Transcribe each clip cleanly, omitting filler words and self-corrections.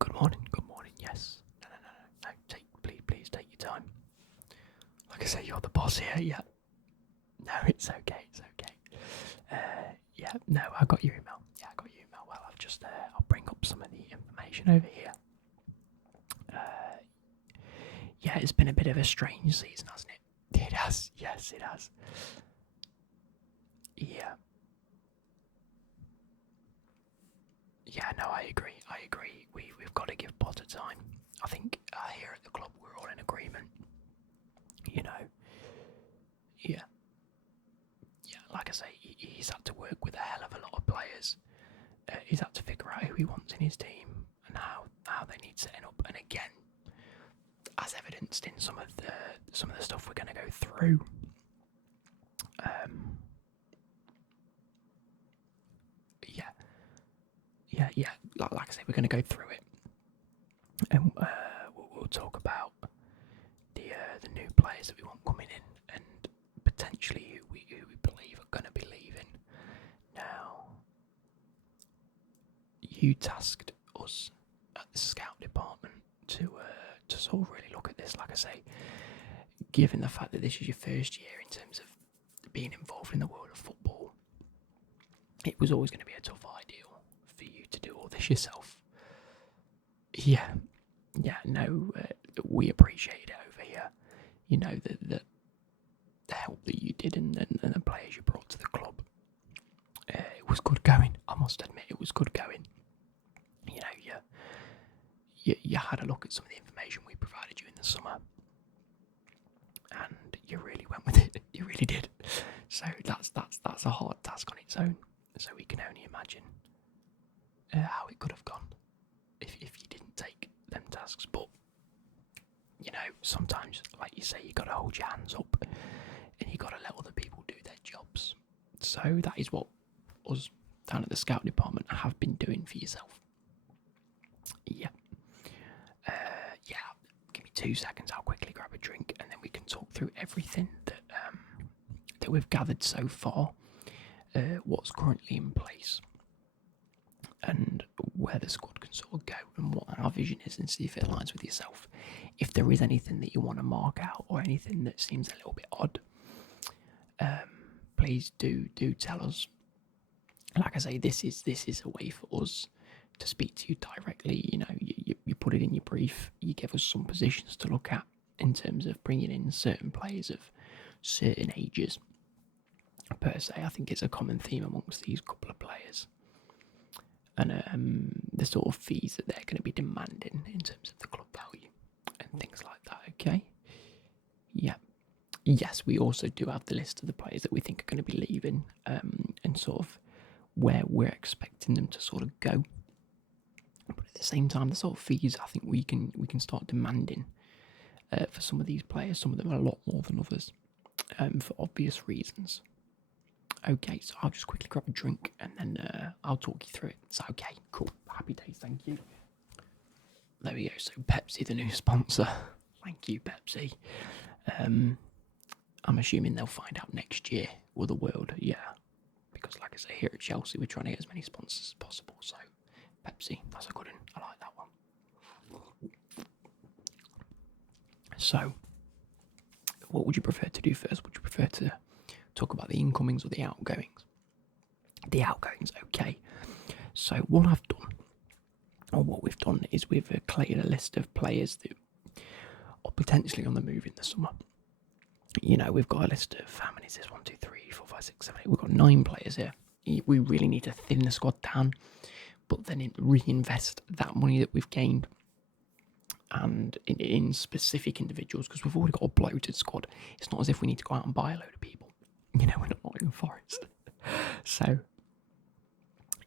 Good morning. Good morning. Yes. No. Please take your time. Like I say, you're the boss here. Yeah. No, it's okay. It's okay. Yeah. No, I got your email. Yeah, I got your email. Well, I'll bring up some of the information over here. Yeah, it's been a bit of a strange season, hasn't it? It has. Yes, it has. Yeah. Yeah, no, I agree. We've got to give Potter time. I think here at the club we're all in agreement. You know, yeah, like I say, he's had to work with a hell of a lot of players. He's had to figure out who he wants in his team and how they need setting up. And again, as evidenced in some of the stuff we're going to go through. Yeah. Like I say, we're going to go through it, and we'll talk about the new players that we want coming in, and potentially who we believe are going to be leaving. Now, you tasked us at the scout department to sort of really look at this. Like I say, given the fact that this is your first year in terms of being involved in the world of football, it was always going to be a tough ideal for you to do all this yourself. Yeah, no, we appreciate it over here. You know, the help that you did and the players you brought to the club. It was good going, I must admit, it was good going. You know, you had a look at some of the information we provided you in the summer, and you really went with it. You really did. So that's a hard task on its own. So we can only imagine how it could have gone if you didn't take them tasks. But you know, sometimes, like you say, you got to hold your hands up, and you got to let other people do their jobs. So that is what us down at the scout department have been doing for yourself. Yeah. Yeah. Give me 2 seconds. I'll quickly grab a drink, and then we can talk through everything that we've gathered so far. What's currently in place, and where the squad can sort of go, and what our vision is, and see if it aligns with yourself. If there is anything that you want to mark out, or anything that seems a little bit odd, please do tell us. Like I say, this is a way for us to speak to you directly. You know, you put it in your brief, you give us some positions to look at in terms of bringing in certain players of certain ages. Per se, I think it's a common theme amongst these couple of players, and the sort of fees that they're going to be demanding in terms of the club value and things like that. Okay, yeah. Yes, we also do have the list of the players that we think are going to be leaving, and sort of where we're expecting them to sort of go. But at the same time, the sort of fees I think we can start demanding for some of these players. Some of them are a lot more than others, for obvious reasons. Okay, so I'll just quickly grab a drink, and then I'll talk you through it. It's okay, cool, happy days, thank you. There we go. So Pepsi, the new sponsor. Thank you, Pepsi. I'm assuming they'll find out next year, or the world, yeah. Because like I say, here at Chelsea, we're trying to get as many sponsors as possible. So Pepsi, that's a good one. I like that one. So, what would you prefer to do first? Would you prefer to talk about the incomings or the outgoings? The outgoings, okay. So what I've done, or what we've done, is we've collated a list of players that are potentially on the move in the summer. You know, we've got a list of, how many is this? 1, 2, 3, 4, 5, 6, 7, 8. We've got 9 players here. We really need to thin the squad down, but then reinvest that money that we've gained and in specific individuals, because we've already got a bloated squad. It's not as if we need to go out and buy a load of people. You know, we're not Nottingham Forest. So,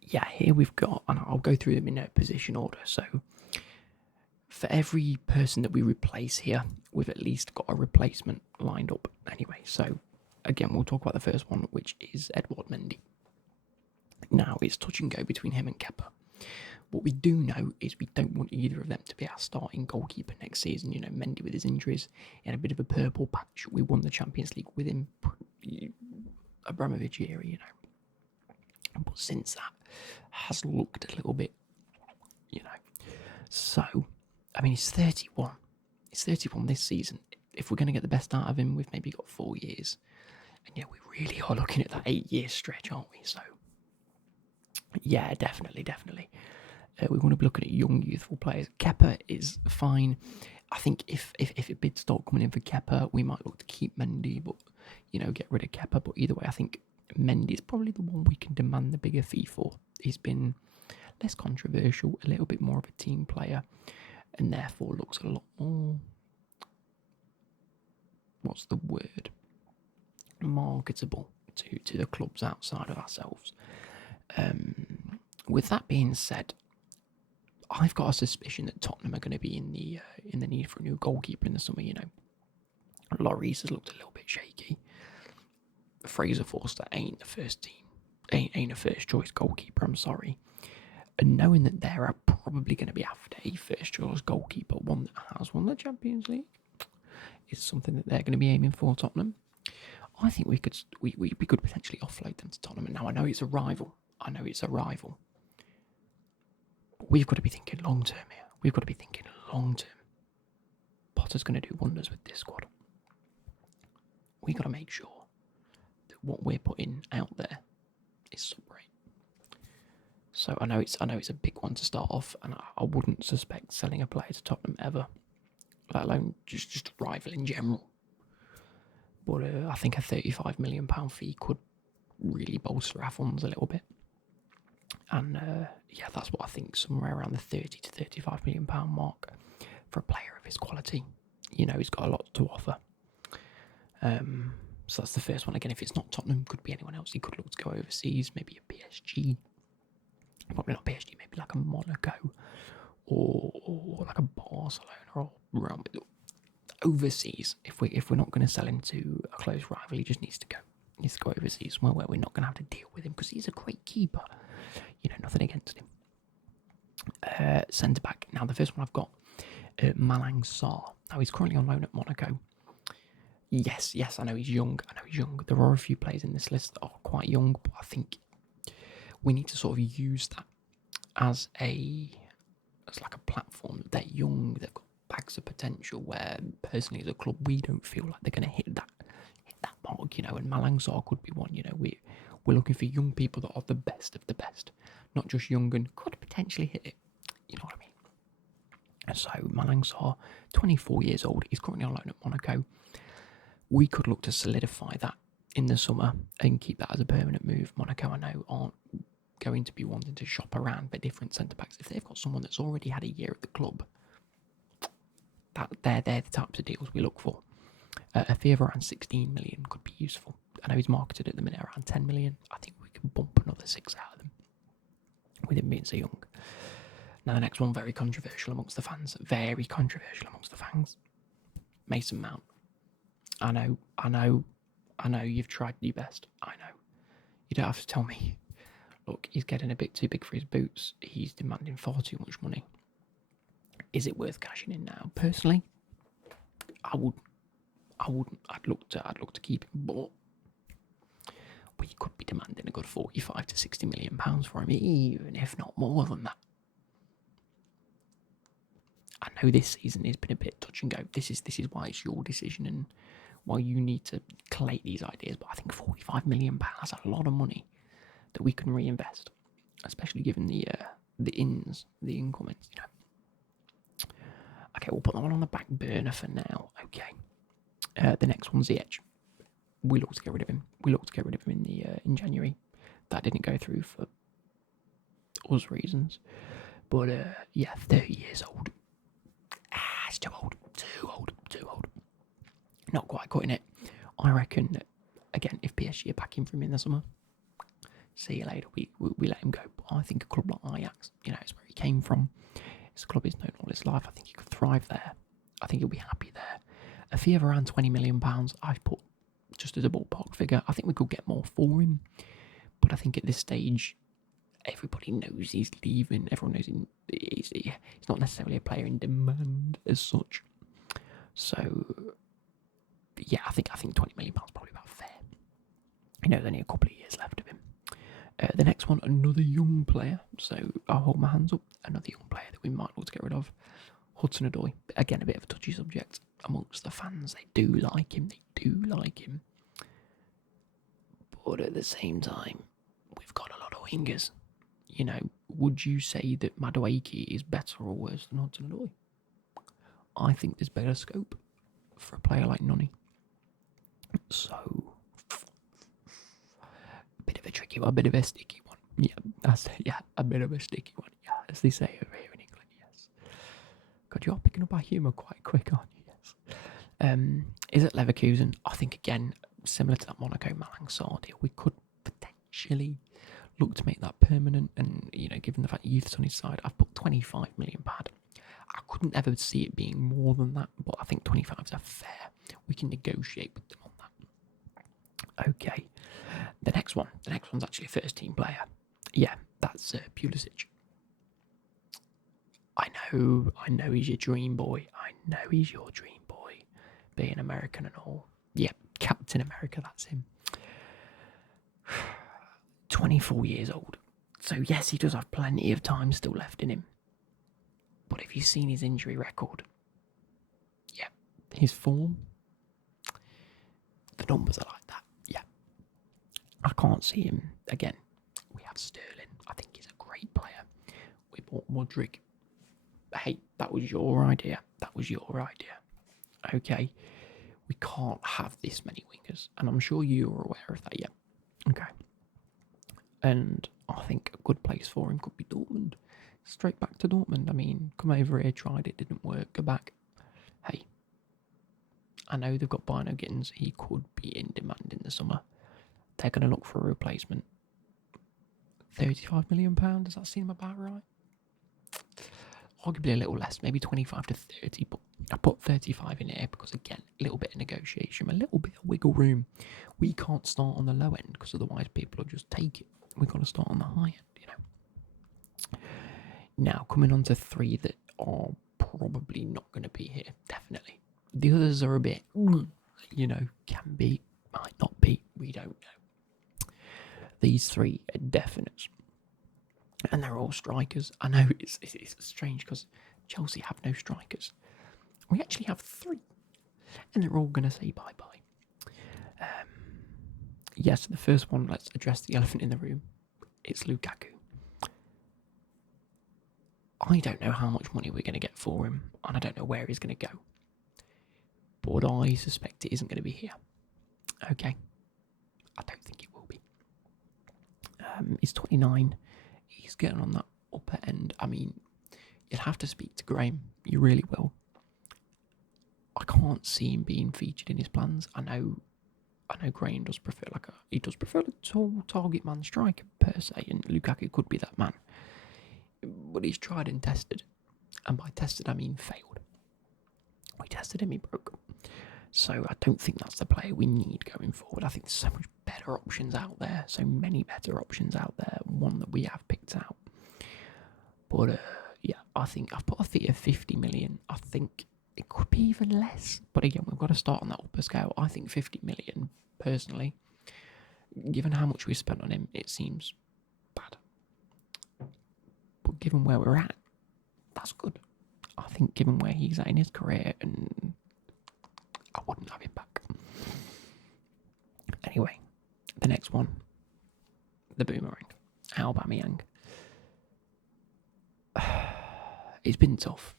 yeah, here we've got, and I'll go through them in a position order. So, for every person that we replace here, we've at least got a replacement lined up anyway. So, again, we'll talk about the first one, which is Edouard Mendy. Now, it's touch and go between him and Kepa. What we do know is we don't want either of them to be our starting goalkeeper next season. You know, Mendy with his injuries, he had a bit of a purple patch. We won the Champions League with him, Abramovich era, you know. But since that has looked a little bit, you know. So, I mean, he's 31. He's 31 this season. If we're going to get the best out of him, we've maybe got 4 years. And yeah, we really are looking at that 8-year stretch, aren't we? So, yeah, definitely. We want to be looking at young, youthful players. Kepa is fine. I think if a bid start coming in for Kepa, we might look to keep Mendy, but get rid of Kepa. But either way, I think Mendy is probably the one we can demand the bigger fee for. He's been less controversial, a little bit more of a team player, and therefore looks a lot more. What's the word? Marketable to the clubs outside of ourselves. With that being said, I've got a suspicion that Tottenham are going to be in the need for a new goalkeeper in the summer. Lloris has looked a little bit shaky. Fraser Forster ain't the first team, ain't a first choice goalkeeper. I'm sorry. And knowing that they're probably going to be after a first choice goalkeeper, one that has won the Champions League, is something that they're going to be aiming for. Tottenham. I think we could potentially offload them to Tottenham. And now I know it's a rival. But we've got to be thinking long term here. Potter's going to do wonders with this squad. We've got to make sure that what we're putting out there is sub-rate. So I know it's a big one to start off, and I wouldn't suspect selling a player to Tottenham ever, let alone just a rival in general. But I think a £35 million fee could really bolster our funds a little bit. And that's what I think, somewhere around the £30 to £35 million mark for a player of his quality. He's got a lot to offer. So that's the first one. Again, if it's not Tottenham, could be anyone else. He could look to go overseas, maybe a PSG. Probably not PSG, maybe like a Monaco or like a Barcelona or Real Madrid. Overseas. If we're not going to sell him to a close rival, he just needs to go. He needs to go overseas somewhere where we're not going to have to deal with him, because he's a great keeper. Nothing against him. Centre back. Now the first one I've got, Malang Sarr. Now he's currently on loan at Monaco. Yes, I know he's young. There are a few players in this list that are quite young, but I think we need to sort of use that as like a platform. They're young, they've got bags of potential, where personally as a club we don't feel like they're going to hit that mark, and Malang Sarr could be one. We're looking for young people that are the best of the best, not just young and could potentially hit it. You know what I mean? So Malang Sarr, 24 years old, he's currently on loan at Monaco. We could look to solidify that in the summer and keep that as a permanent move. Monaco, I know, aren't going to be wanting to shop around for different centre-backs. If they've got someone that's already had a year at the club, they're the types of deals we look for. A fee of around 16 million could be useful. I know he's marketed at the minute around 10 million. I think we can bump another 6 out of them with him being so young. Now the next one, very controversial amongst the fans. Mason Mount. I know you've tried your best. I know. You don't have to tell me. Look, he's getting a bit too big for his boots. He's demanding far too much money. Is it worth cashing in now? Personally, I wouldn't. I'd look to keep him, but we could be demanding a good 45 to 60 million pounds for him, even if not more than that. I know this season has been a bit touch and go. This is why it's your decision and why you need to collate these ideas. But I think 45 million pounds is a lot of money that we can reinvest, especially given the increments. Okay, we'll put that one on the back burner for now. Okay. The next one's Ziyech. We looked to get rid of him. In January. That didn't go through for us reasons. But 30 years old. It's too old. Not quite cutting it. I reckon that, again, if PSG are backing for him in the summer, see you later. We let him go. But I think a club like Ajax, it's where he came from. His club is known all his life. I think he could thrive there. I think he'll be happy there. A fee of around £20 million, I've put just as a ballpark figure. I think we could get more for him. But I think at this stage, everybody knows he's leaving. Everyone knows he's not necessarily a player in demand as such. So, yeah, I think £20 million is probably about fair. There's only a couple of years left of him. The next one, another young player. So I'll hold my hands up. Another young player that we might want to get rid of. Hudson-Odoi. Again, a bit of a touchy subject amongst the fans. They do like him. But at the same time, we've got a lot of wingers. You know, would you say that Madueke is better or worse than Hudson-Odoi? I think there's better scope for a player like Noni. So, a bit of a tricky one, a bit of a sticky one. Yeah, a bit of a sticky one. Yeah, as they say over here in England, yes. God, you're picking up our humour quite quick, aren't you? Yes. Is it Leverkusen? I think, again, similar to that Monaco Malang Sarr deal, we could potentially look to make that permanent. And, you know, given the fact youth's on his side, I've put 25 million pad. I couldn't ever see it being more than that, but I think 25 is a fair. We can negotiate with them on that. Okay. The next one's actually a first team player. Yeah, that's Pulisic. I know he's your dream boy. Being American and all. Yeah, Captain America, that's him. 24 years old. So yes, he does have plenty of time still left in him. But if you've seen his injury record, yeah, his form, the numbers are like that. Yeah. I can't see him again. We have Sterling. I think he's a great player. We bought Mudryk. Hey, that was your idea. Okay. We can't have this many wingers. And I'm sure you're aware of that, yeah. Okay. And I think a good place for him could be Dortmund. Straight back to Dortmund. I mean, come over here, tried it, didn't work, go back. Hey, I know they've got Bino Gittins. He could be in demand in the summer. They're going to look for a replacement. £35 million, does that seem about right? Arguably a little less, maybe 25 to 30, but I put 35 in here because, again, a little bit of negotiation, a little bit of wiggle room. We can't start on the low end because otherwise people will just take it. We've got to start on the high end, you know. Now, coming on to three that are probably not going to be here, definitely. The others are a bit, you know, can be, might not be, we don't know. These three are definite. And they're all strikers. I know it's strange because Chelsea have no strikers. We actually have three. And they're all going to say bye-bye. Yes, the first one, let's address the elephant in the room. It's Lukaku. I don't know how much money we're going to get for him. And I don't know where he's going to go. But I suspect it isn't going to be here. Okay. I don't think it will be. He's 29. He's getting on that upper end. I mean, you'll have to speak to Graham. You really will. I can't see him being featured in his plans. I know Graham does prefer a tall target man striker per se, and Lukaku could be that man. But he's tried and tested. And by tested I mean failed. We tested him, he broke. So I don't think that's the player we need going forward. I think there's so much better options out there. So many better options out there. One that we have picked out. But yeah, I think I've put a fee of 50 million. I think it could be even less. But again, we've got to start on that upper scale. I think 50 million, personally, given how much we spent on him, it seems bad. But given where we're at, that's good. I think given where he's at in his career, and I wouldn't have him back. Anyway, the next one, the boomerang, Aubameyang. It's been tough.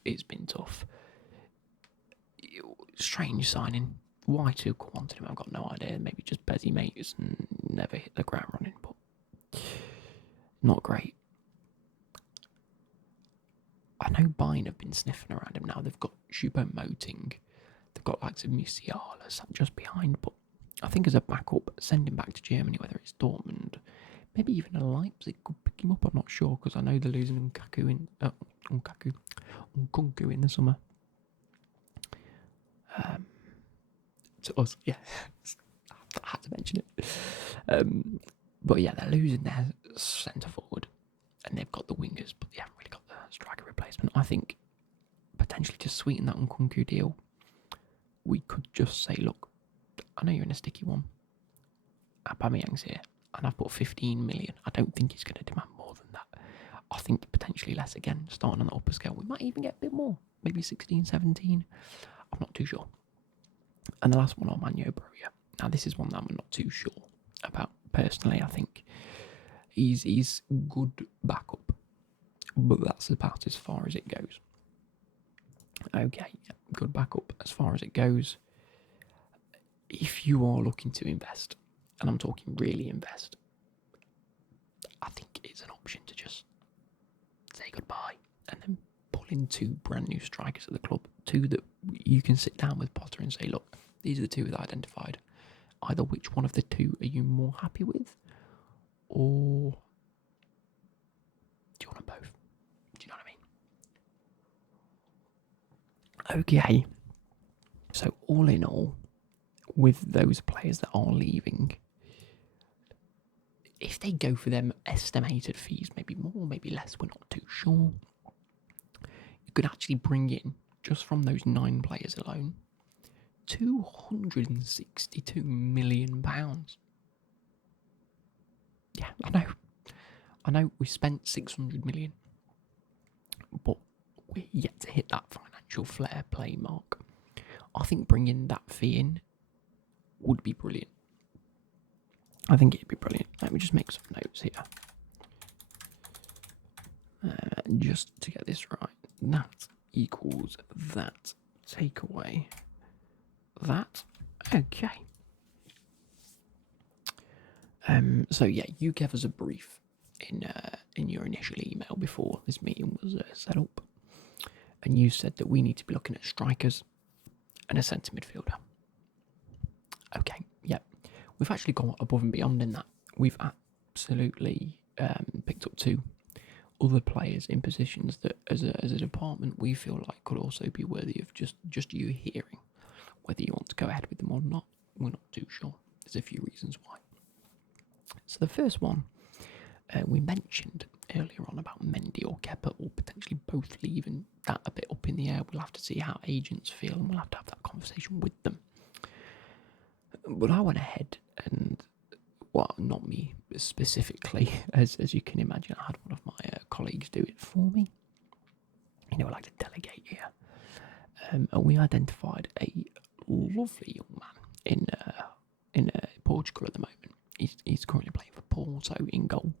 Strange signing. Why to wanted him? I've got no idea. Maybe just busy mates and never hit the ground running, but not great. I know Bayern have been sniffing around him now. They've got Choupo-Moting. They've got likes of Musiala sat just behind, but I think as a backup, send him back to Germany, whether it's Dortmund, maybe even a Leipzig could pick him up. I'm not sure because I know they're losing Nkunku in the summer. To us, yeah, I had to mention it. But yeah, they're losing their centre forward, and they've got the wingers, but they haven't really got the striker replacement. I think potentially to sweeten that Nkunku deal, we could just say, look, I know you're in a sticky one. Aubameyang's here. and I've put 15 million. I don't think he's going to demand more than that. I think potentially less again, starting on the upper scale. We might even get a bit more, maybe 16, 17. I'm not too sure. And the last one on Manyo Broya. Now, this is one that I'm not too sure about personally. I think he's good backup, but that's about as far as it goes. Okay, yeah, good backup as far as it goes. If you are looking to invest, and I'm talking really invest, I think it's an option to just say goodbye and then pull in 2 brand new strikers at the club. 2 that you can sit down with Potter and say, look, these are the 2 that I identified. Either which one of the 2 are you more happy with, or do you want them both? Do you know what I mean? Okay. So all in all, with those players that are leaving, if they go for them estimated fees, maybe more, maybe less, we're not too sure, you could actually bring in, just from those 9 players alone, £262 million. Yeah, I know we spent 600 million, but we're yet to hit that financial fair play mark. I think bringing that fee in would be brilliant. I think it'd be brilliant. Let me just make some notes here. Just to get this right. That equals that. Take away that. Okay. So yeah, you gave us a brief in your initial email before this meeting was set up, and you said that we need to be looking at strikers and a centre midfielder. Okay, yeah, we've actually gone above and beyond in that. We've absolutely picked up 2 other players in positions that, as a department, we feel like could also be worthy of just you hearing. Whether you want to go ahead with them or not, we're not too sure. There's a few reasons why. So the first one, we mentioned earlier on about Mendy or Kepa, or potentially both leaving. That a bit up in the air. We'll have to see how agents feel, and we'll have to have that conversation with them. But I went ahead and, well, not me specifically, as you can imagine, I had one of my colleagues do it for me. You know, I like to delegate here. And we identified a lovely young man in Portugal at the moment. He's currently playing for Porto in goal.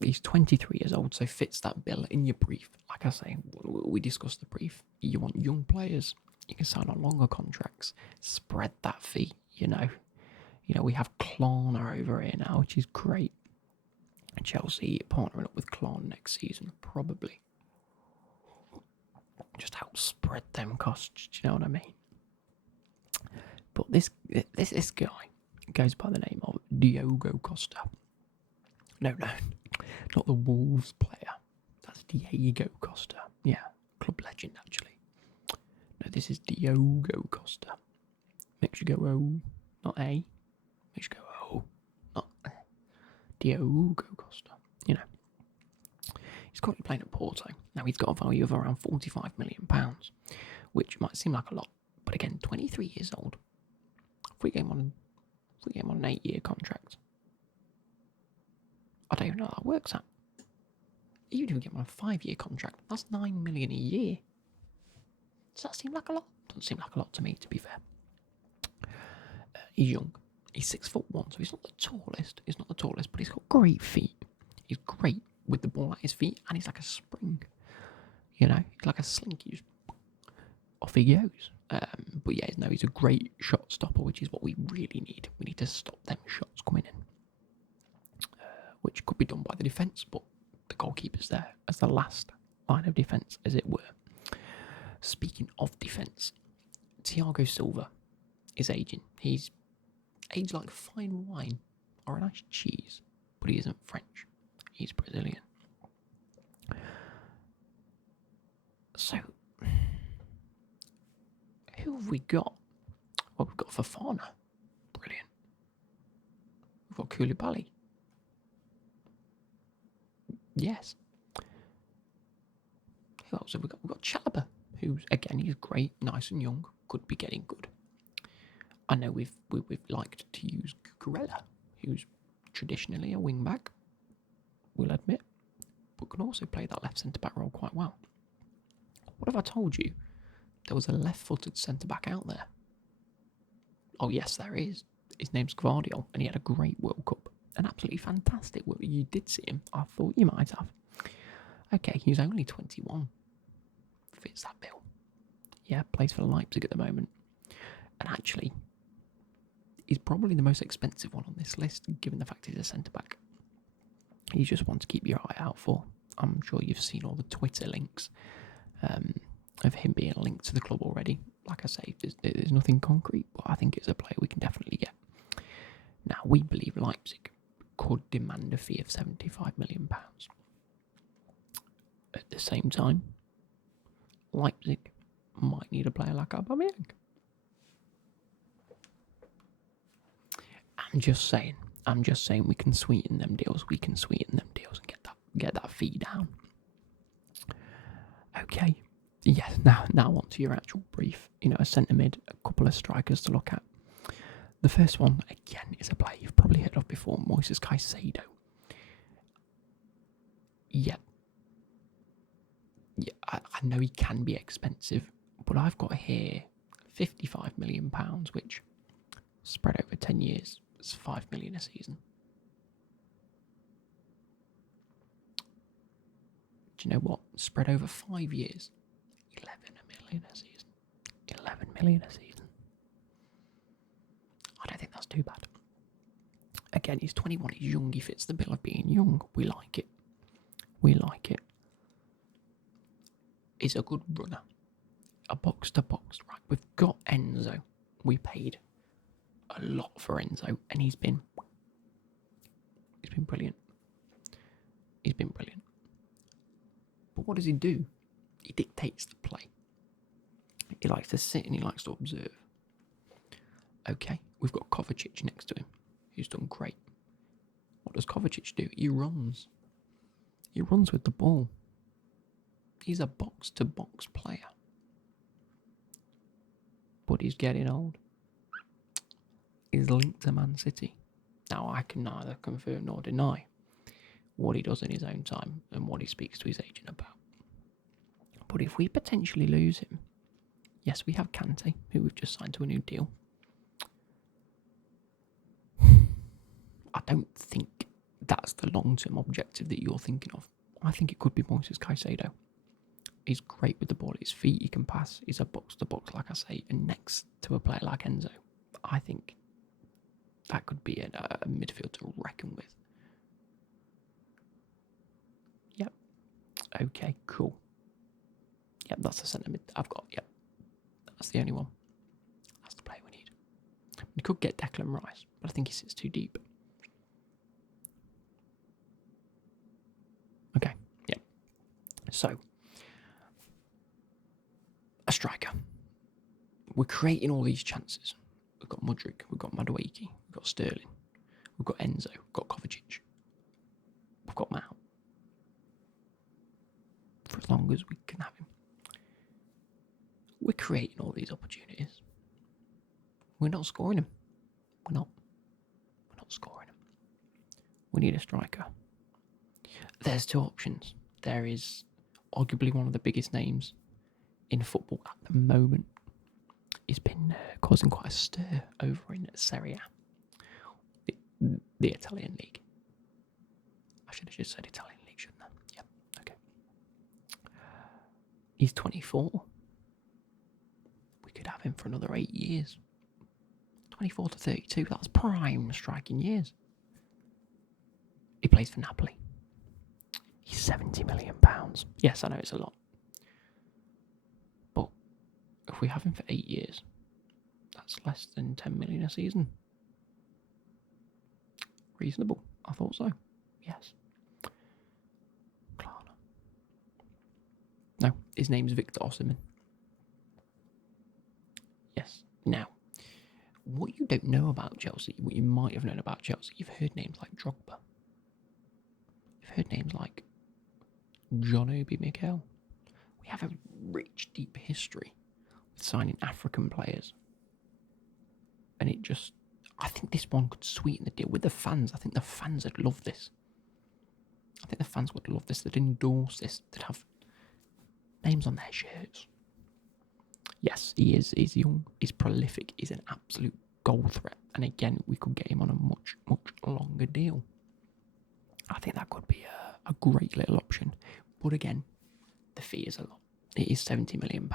He's 23 years old, so fits that bill in your brief. Like I say, we discussed the brief. You want young players, you can sign on longer contracts, spread that fee, you know. We have Klarna over here now, which is great. Chelsea partnering up with Klarna next season, probably. Just help spread them costs, do you know what I mean? But this guy goes by the name of Diogo Costa. No, not the Wolves player. That's Diego Costa. Yeah, club legend actually. No, this is Diogo Costa. Makes you go oh, not A. Makes you go oh, not A. Diogo Costa. You know, he's currently playing at Porto. Now he's got a value of around £45 million, which might seem like a lot, but again, 23 years old. If we get him on an 8-year contract, I don't even know how that works out. Even if we get him on a 5-year contract, that's £9 million a year. Does that seem like a lot? Doesn't seem like a lot to me, to be fair. He's young. He's 6'1", so he's not the tallest. He's not the tallest, but he's got great feet. He's great with the ball at his feet, and he's like a spring. You know, he's like a slinky. Off he goes. But yeah, no, he's a great shot stopper, which is what we really need. We need to stop them shots coming in, which could be done by the defence, but the goalkeeper's there as the last line of defence, as it were. Speaking of defence, Thiago Silva is aging. He's aged like fine wine or a nice cheese, but he isn't French. He's Brazilian. So, who have we got? Well, we've got Fofana. Brilliant. We've got Koulibaly. Yes. Who else have we got? We've got Chalobah, who's, again, he's great, nice and young, could be getting good. I know we've liked to use Cucurella who's traditionally a wing-back, we'll admit, but can also play that left centre-back role quite well. What have I told you? There was a left-footed centre-back out there. Oh yes, there is. His name's Gvardiol, and he had a great World Cup. An absolutely fantastic World Cup. You did see him. I thought you might have. Okay, he's only 21. Fits that bill. Yeah, plays for Leipzig at the moment. And actually, he's probably the most expensive one on this list, given the fact he's a centre-back. He's just one to keep your eye out for. I'm sure you've seen all the Twitter links of him being linked to the club already. Like I say, there's nothing concrete, but I think it's a player we can definitely get. Now, we believe Leipzig could demand a fee of £75 million. At the same time, Leipzig might need a player like Aubameyang. I'm just saying we can sweeten them deals. We can sweeten them deals and get that fee down. Okay. Yes, now on to your actual brief. A centre mid, a couple of strikers to look at. The first one, again, is a player you've probably heard of before, Moises Caicedo. Yeah, I know he can be expensive, but I've got here £55 million, which spread over 10 years is £5 million a season. Do you know what? Spread over 5 years, 11 million a season. 11 million a season. I don't think that's too bad. Again, he's 21, he's young, he fits the bill of being young. We like it. He's a good runner. A box-to-box, right? We've got Enzo. We paid a lot for Enzo, and he's been brilliant. But what does he do? He dictates the play. He likes to sit and he likes to observe. Okay, we've got Kovacic next to him, who's done great. What does Kovacic do? He runs. He runs with the ball. He's a box-to-box player. But he's getting old. He's linked to Man City. Now, I can neither confirm nor deny what he does in his own time and what he speaks to his agent about. But if we potentially lose him, yes, we have Kante, who we've just signed to a new deal. I don't think that's the long-term objective that you're thinking of. I think it could be Moises Caicedo. He's great with the ball at his feet, he can pass, he's a box-to-box, like I say, and next to a player like Enzo, I think that could be a midfield to reckon with. Yep. Okay, cool. Yep, that's the centre mid I've got. Yep. That's the only one. That's the player we need. We could get Declan Rice, but I think he sits too deep. Okay, yep. So, a striker. We're creating all these chances. We've got Mudryk, we've got Madueke, we've got Sterling, we've got Enzo, we've got Kovacic, we've got Mount. For as long as we can have him. We're creating all these opportunities. We're not scoring them. We're not scoring them. We need a striker. There's two options. There is arguably one of the biggest names in football at the moment. He's been causing quite a stir over in Serie A, the Italian league. I should have just said Italian league, shouldn't I? Yep, okay. He's 24. We could have him for another 8 years. 24 to 32, that's prime striking years. He plays for Napoli. He's £70 million. Yes, I know it's a lot. But if we have him for 8 years, that's less than 10 million a season. Reasonable. I thought so. Yes. Klarna. No, his name's Victor Osimhen. Yes. Now, what you don't know about Chelsea, what you might have known about Chelsea, you've heard names like Drogba. You've heard names like John Obi Mikel. We have a rich, deep history with signing African players. And I think this one could sweeten the deal with the fans. I think the fans would love this. I think the fans would love this. They'd endorse this. They'd have names on their shirts. Yes, he is. He's young. He's prolific. He's an absolute goal threat. And again, we could get him on a much, much longer deal. I think that could be a great little option. But again, the fee is a lot. It is £70 million.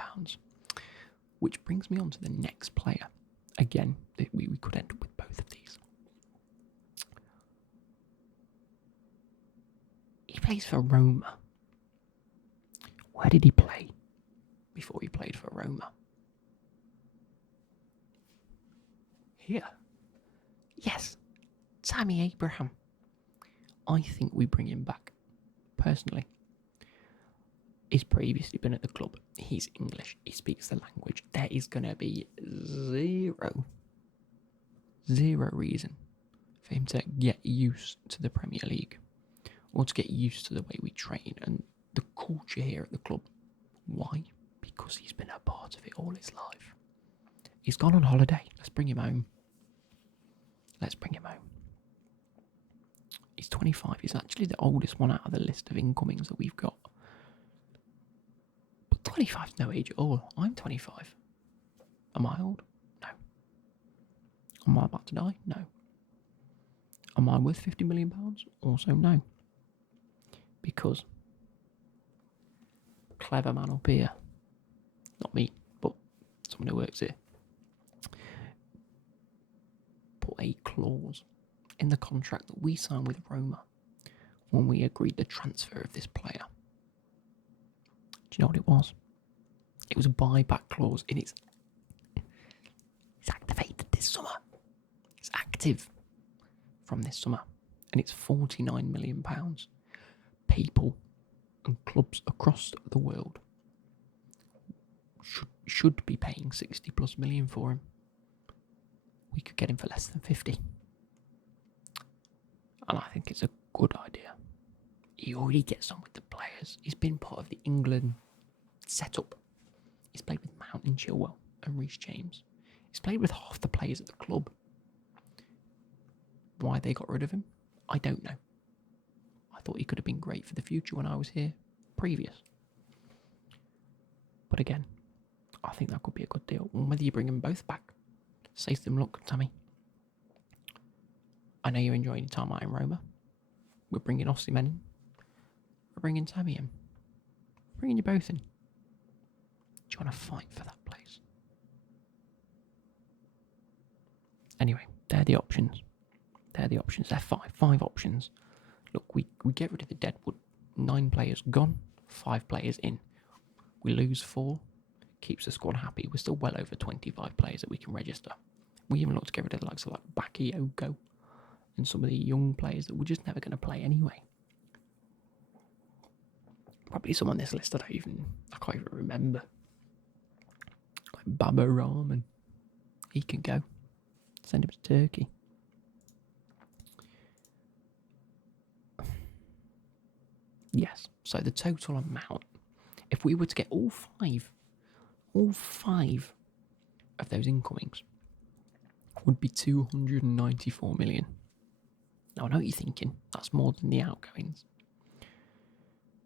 Which brings me on to the next player. Again, we could end up with both of these. He plays for Roma. Where did he play before he played for Roma? Here. Yes, Tammy Abraham. I think we bring him back, personally. He's previously been at the club. He's English. He speaks the language. There is going to be zero reason for him to get used to the Premier League or to get used to the way we train and the culture here at the club. Why? Because he's been a part of it all his life. He's gone on holiday. Let's bring him home. He's 25. He's actually the oldest one out of the list of incomings that we've got. But 25 is no age at all. I'm 25. Am I old? No. Am I about to die? No. Am I worth £50 million? Also no. Because clever man up here, not me, but someone who works here, put a clause in the contract that we signed with Roma when we agreed the transfer of this player. Do you know what it was? It was a buyback clause, and it's activated this summer. It's active from this summer, and it's £49 million. People and clubs across the world should be paying 60 plus million for him. We could get him for less than 50. And I think it's a good idea. He already gets on with the players. He's been part of the England setup. He's played with Mount and Chilwell and Reece James. He's played with half the players at the club. Why they got rid of him, I don't know. I thought he could have been great for the future when I was here previous. But again, I think that could be a good deal. Whether you bring them both back, say to them, look, Tammy, I know you're enjoying your time out in Roma. We're bringing Osimhen in. We're bringing Tammy in. We're bringing you both in. Do you want to fight for that place? Anyway, they're the options. They're five options. Look, we get rid of the deadwood. 9 players gone, 5 players in. We lose 4, keeps the squad happy. We're still well over 25 players that we can register. We even look to get rid of the likes of like Becky, and some of the young players that we're just never going to play anyway. Probably some on this list that I can't even remember. Like Baba Rahman. He can go. Send him to Turkey. Yes, so the total amount, if we were to get all five of those incomings, would be 294 million. Now I know what you're thinking, that's more than the outgoings.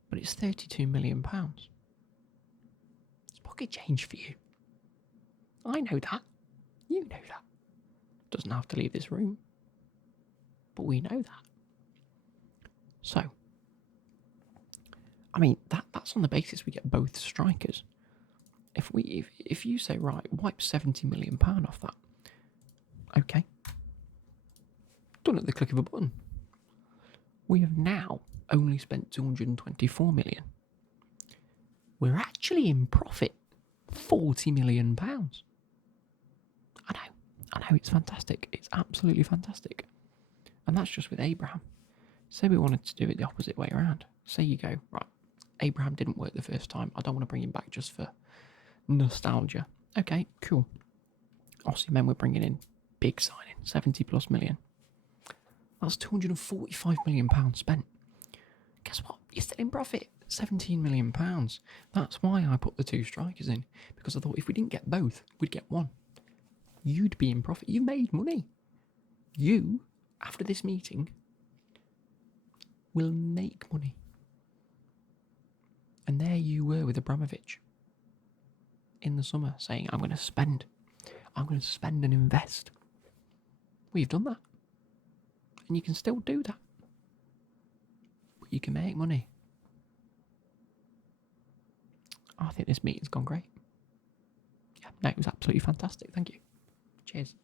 But it's £32 million. It's pocket change for you. I know that. You know that. Doesn't have to leave this room. But we know that. So, I mean, that's on the basis we get both strikers. If you say, right, wipe £70 million off that, okay. Done at the click of a button. We have now only spent 224 million. We're actually in profit, £40 million. I know, it's fantastic. It's absolutely fantastic. And that's just with Abraham. Say we wanted to do it the opposite way around. Say you go, right, Abraham didn't work the first time. I don't want to bring him back just for nostalgia. Okay, cool. Osimhen we're bringing in. Big signing, 70 plus million. That's £245 million spent. Guess what? You're still in profit. £17 million. That's why I put the 2 strikers in. Because I thought if we didn't get both, we'd get one. You'd be in profit. You made money. You, after this meeting, will make money. And there you were with Abramovich in the summer saying, I'm going to spend and invest. Well, you've done that. And you can still do that. But you can make money. I think this meeting's gone great. Yeah, no, it was absolutely fantastic. Thank you. Cheers.